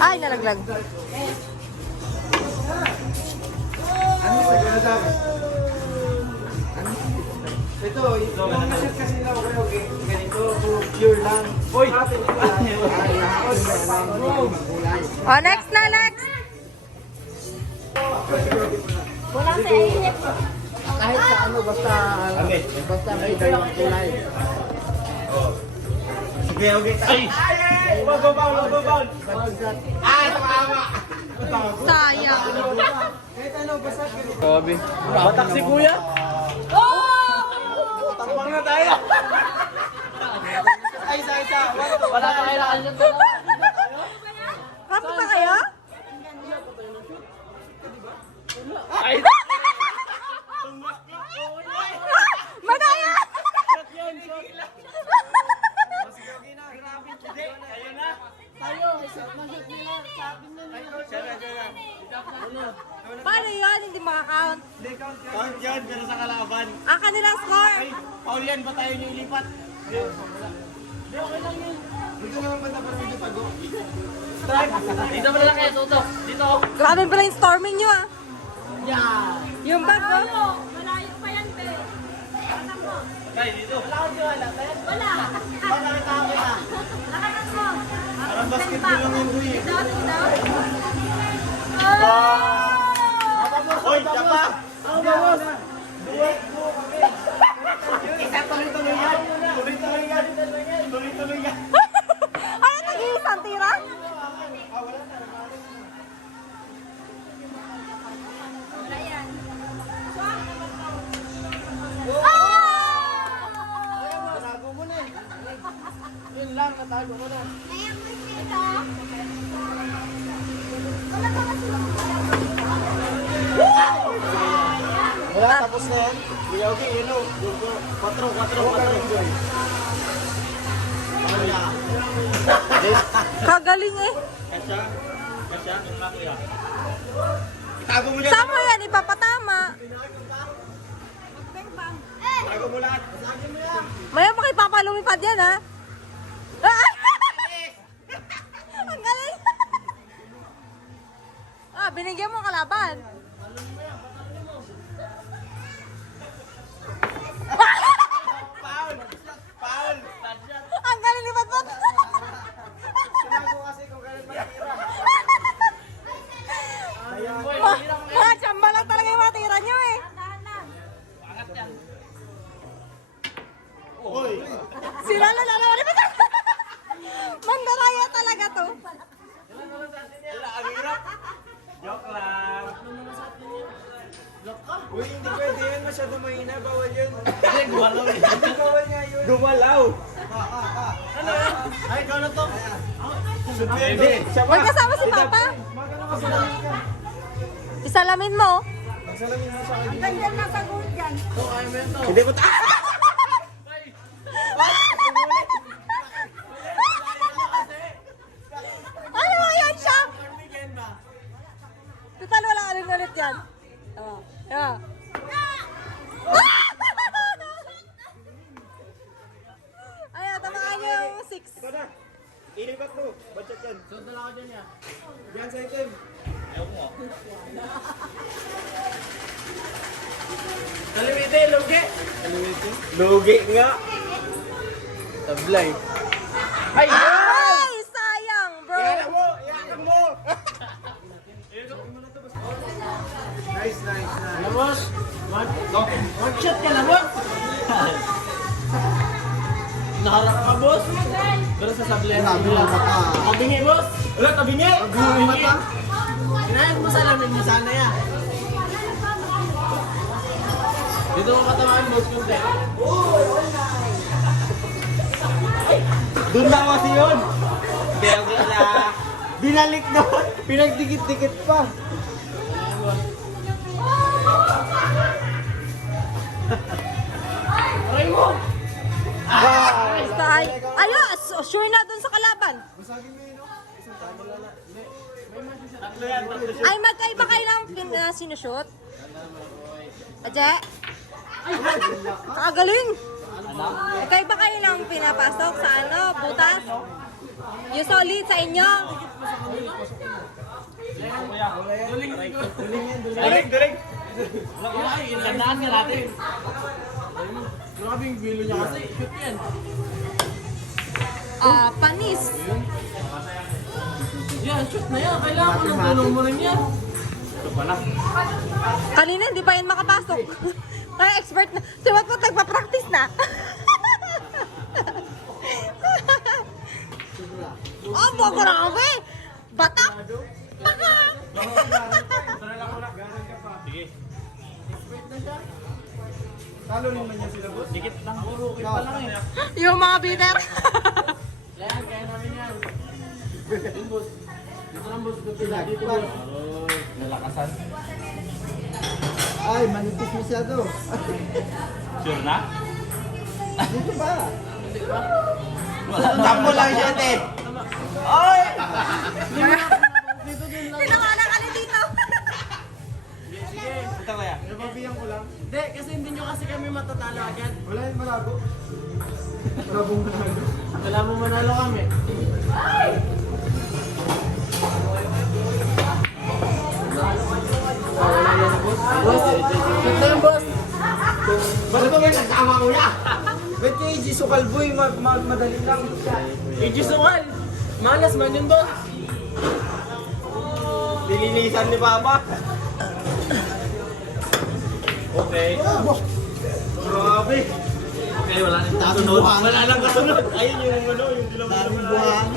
Ay, nalaglag. Ano sa ganadami? Ito, yung machine kasi nila okay, ganito, pure lang. Uy! Oh, next na, next! Wala sa init. Kahit sa ano, basta may yung kulay. Sige, okay. Ay! Babaw! Tama! Sayang. Kahit ano, basta ganito. Grabe. Batak si kuya. Takbang na tayo! Ay, isa. Wala na kailangan nyo to. Kapit pa kayo? Ay! Madaya! Ayun na. Tayo, shoot nila sa atin na. Paano yun? Hindi makakount. Count yan, pero sa kalaban. Ang kanilang score. Paul yan, ba tayo nyo ilipat? Dito naman ba na parang medyo tago? Dito mo na lang kayo, tutok. Dito. Grabe pala yung storming nyo ah. Yan. Yung bag oh. Malayo pa yan, be. Anak mo. Kaya dito. Wala. Bakit ako na? Nakatas mo. Parang basketball lang yung buwi. Daw. Hoy, tsaka! Isa tuloy-tuloy yan! Tuloy-tuloy yan! Ano nag-iisang tira? Wala yan. Tinago mo na eh. Yun lang, natago mo na. Ito. Wala, tapos na yan. Okay, yun o. 4. Kagaling eh. Kasya? Yung mga kuya. Itago mo yan! Saan mo yan? Ipapatama. Itago mo lahat! Maya pa kay Papa lumipad yan ha. Ang galing. Binigyan mo ang kalaban. Paul! Ang galing lipat mo. Tinago kasi kung ganun matira. Mga tsamba lang talaga yung mga tira nyo eh. Uy! Sila na lipat. Mandaraya talaga to. Wala, ang hirap! Joke lang! Uy, hindi pwede yan. Masyado mahina. Bawal yun. Gumalaw eh. Bawal nga yun. Gumalaw! Ano yan? Ay, ikaw na to. Hindi. Siya May kasama si Papa. Magano ka salamin ka? Isalamin mo. Magsalamin mo sa akin. Ganyan na sa good yan. Ito, ayaw mo yan to. Hindi ko Ano mo yan siya? Total wala ka rin ulit yan. Yeah. Ayan, tamaan yung 6. Ikaw na. Ilipat mo. Budget yan. Sunod na ako dyan ya. Yan sa item. Ayaw mo. Kalimite, lugi. Lugi nga. Tablay. Ay! Ay, sayang, bro. Iyakan mo! Iyakan mo! Nice. Ano, boss? One shot ka na, boss. Naharap ka, boss. Pero sa sablyan. Tabingi, boss. Wala, tabingi! Tabingi. Inayag mo sa lamin niya sana yan. Dito mo katamaan, boss, kunti. Doon lang kasi yun! Binalik doon! Pinagdikit-dikit pa! Aray mo! Ayos, sure na dun sa kalaban. Tatlo yan, tatlo. Ay, magkaiba kayo ng sinushoot? Adje? Kagaling! Magkaiba kayo ng pinapasok sa butas? Yung solid sa inyo. Direk. Wala, inandaan ka natin. Grabe yung bilo niya kasi. Shoot yan. Panis. Yan, shoot na yan. Kailangan ko ng tulong mo rin yan. Kanina, hindi pa yan makapasok. Kaya expert na. Si Watpot nagpa-practice na. Oh, bogo na kami. Batak. Batak. Sige. Talo naman niya sila, boss. Dikit lang. Puro kit pa lang eh. Yung mga bitter. Yan, kaya namin yan. Yun, boss. Dito lang, boss. Dito, boss. Nalakasan. Ay, manipis masyado. Sure na? Dito ba? Tambo lang siya, te. Ay! Pinakala ka na dito. Ito kaya? Nababiyan ko lang. Hindi, kasi hindi nyo kasi kami matatalo agad. Wala yung malabo. Malabong manalo. Wala mo manalo kami. Boss, shoot na yung boss. Ba't ba may nagkama ko na? Ba't kay AJ Sukalboy, madali lang. Iji Sukal. Malas man yun, boss. Nilinisan ni Papa. Okay. Grabe. Okay, wala nang kasunod. Wala nang kasunod. Ayun yung ano, yung dilaw-dilaw.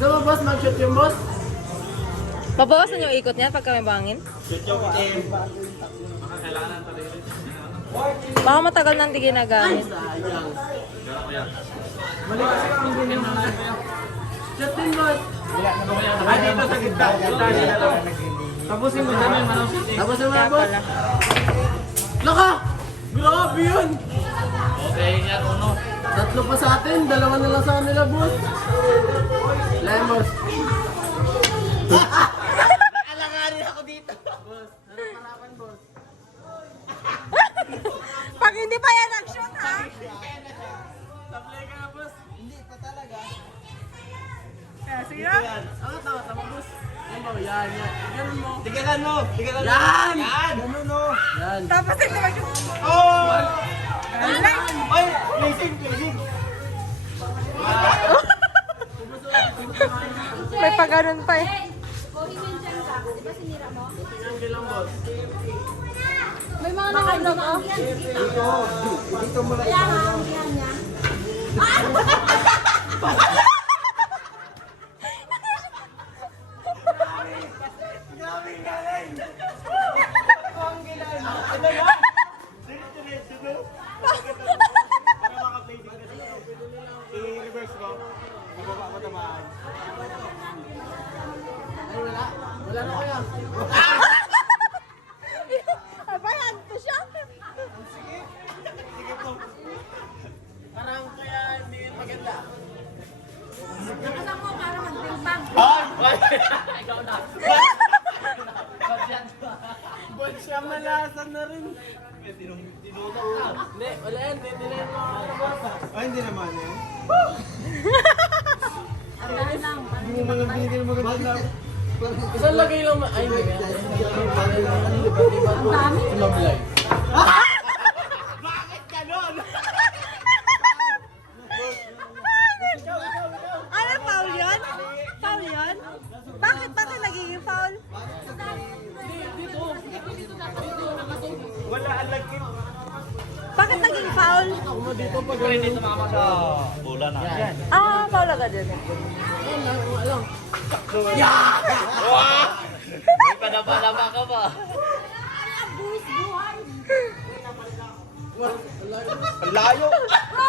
So, boss, mag-shoot yung boss. Pabawasan yung ikot niya pagka may bangin. Shoot yung itim. Makakailangan pa rin. Baka matagal na hindi ginagamit. Sayang. Mali kasi kang ganyan na lang. Shoot din, boss. Ay, dito sa gitna. Gitna nila lang. Tapusin mo na yung manong shooting. Tapusin mo na, boss. Laka! Grabe yun! Okay, yan, uno. Tatlo pa sa atin, dalawa na lang sa kanila, boss. Lemos. Alanganin ako dito. Boss, harap-harapan, boss. Pag hindi pa yan nag-shoot, ha? Sablay ka na, boss. Hindi pa talaga. Sige Ito yan. Angat na, tama, boss. Yan mo, yan. Ganun mo. Tigalan mo. Tigalan mo. Yan! Ganun no. Yan. Tapos hindi mag-shoot. Oh! Ay, placing. May pag-anon pa eh. Bohemian dyan ka. Di ba sinira mo? Yan lang, boss. May mga nakainom mo. Dito mo lang. Kaya nga, yan niya. Grabe galing. Ang gilan. Ito na. Diretso no. Para maka-placing ka dito. I-reverse ko. Ibaba ko tamaan. Ay, wala. Wala na kaya. Abayan ko siya. Sige po. Parang kaya hindi maganda. Nakasama mo para magtimpang. Ikaw na. Buwan siya malasan na rin. Tinunaw na. Hindi, wala yan. Hindi na yan mga ano, boss. Ay, hindi naman eh. Andahan lang. Hindi mo malang binigyan ng maganda na. Isang lagay lang ay, hindi nga. Ang dami. Sumablay. Ano, foul yun? Foul yun? Bakit? Bakit nagiging foul? Wala ang lagkit. Bakit naging foul? Dito pag hindi tumama sa bola na. Yan. Foul agad yun. Yan lang, alam. May padapa-dapa ka pa. Ang buhis buhay. Ang layo.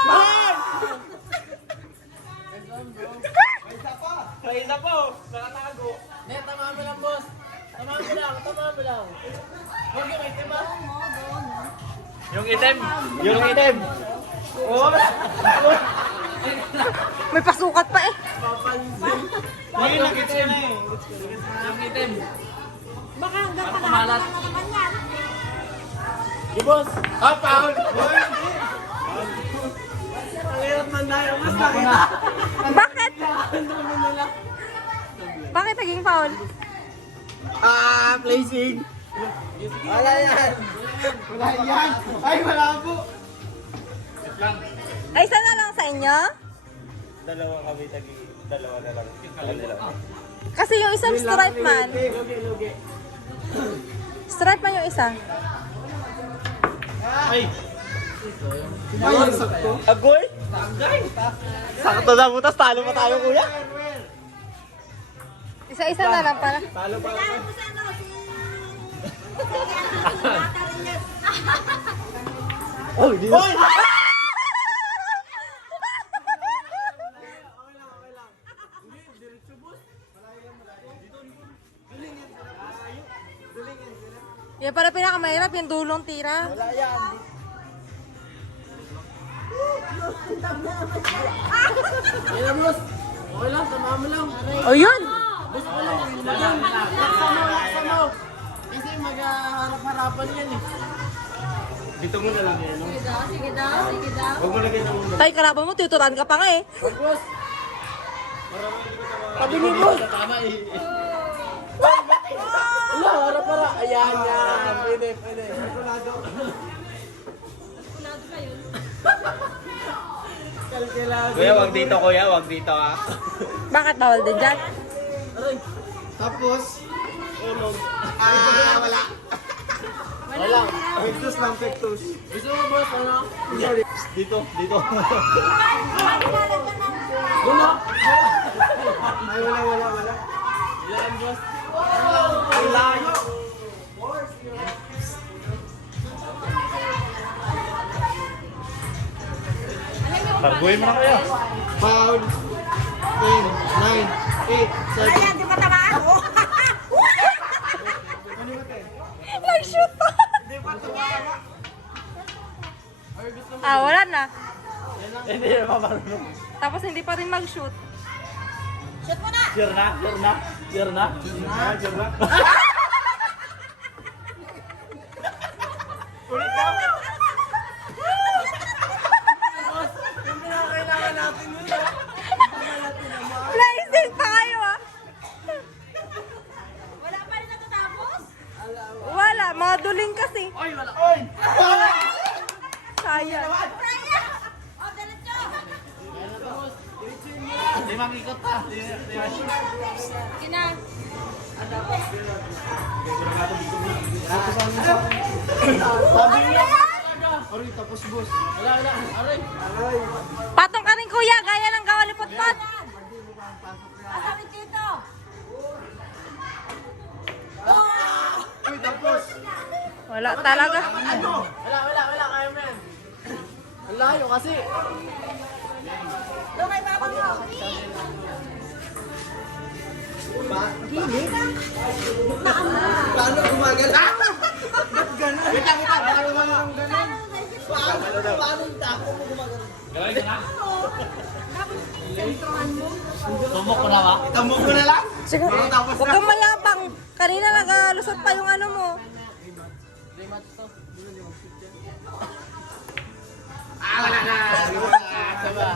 Man! May isa pa oh. Nakatago. Ne, tama mo lang, boss. Tama mo lang. Huwag yung itim ba? Yung itim. Yung itim. Oh. May pasukat pa eh. Papansin. Hindi nakita na eh. Yung itim. Baka hanggang Pagkamalat. pagkakalat na naman yan. Di, boss. Ah, foul. Ang hirap man tayo. Mas nakita. Bakit? Ang dami Bakit naging foul? Placing. Wala yan. Wala yan. Ay, wala po. Ay, isa na lang sa inyo? Dalawa kami, dalawa na lang. Kasi yung isang stripe man. Lugi. Stripe man yung isa. Ay! Ayun, sakto. Agoy! Sakto na butas, talo pa tayo kuya. Isa-isa na lang para. Talo pa. Oh, di na. Yan para pinakamahirap, yung dulong tira. Wala yan. Kaya boss, okay lang, tama mo lang. O yun! Laksa mo. Kasi magharap-harapan yan eh. Dito mo na lang yan. No? Sige daw. Huwag mo lagyan ng ulo. Tay, kalaban mo, tuturan ka pa nga eh. Boss! Tabi ni boss! Tama eh. Wala, harap-harap. Ayan yan. Pwede. Kuya, wag dito kuya, wag dito ha. Bakit bawal din dyan? Tapos, wala. Wala. Pectus lang, pectus. Gusto mo boss, ano? Dito. Wala. Ay, wala. Ilan boss? Ay, layo. Tarbuhin mo na kaya. Foul. 10, 9, 8, 7. di ba tamaan? Nag-shoot pa. Wala na. Hindi na mamarunong. Tapos hindi pa rin mag-shoot. Sure na. Blazing pa kayo ah. Wala pa rin natatapos? Wala, mga duling kasi. Oy, wala. Sayang. O, diretso. Hindi makikot pa. Sige na. Sabi niya. Aray, tapos boss. Wala. Aray. Patong ka rin kuya, gaya ng gawalipot-pot. Asawit dito. Uy, tapos. Wala talaga. Wala. Kaya mo yan. Ang layo kasi. Doon kay Papa mo. Paano gumagal? Ba't gano'n? Wait lang. Paano gumagal? Paano yung tako mo gumagal? Gawin ka na. Tapos, sentrohan mo. Tumok ko na ba? Tambok mo na lang? Sige, huwag kang mayabang. Kanina nagalusot pa yung ano mo. Wala na. Diba?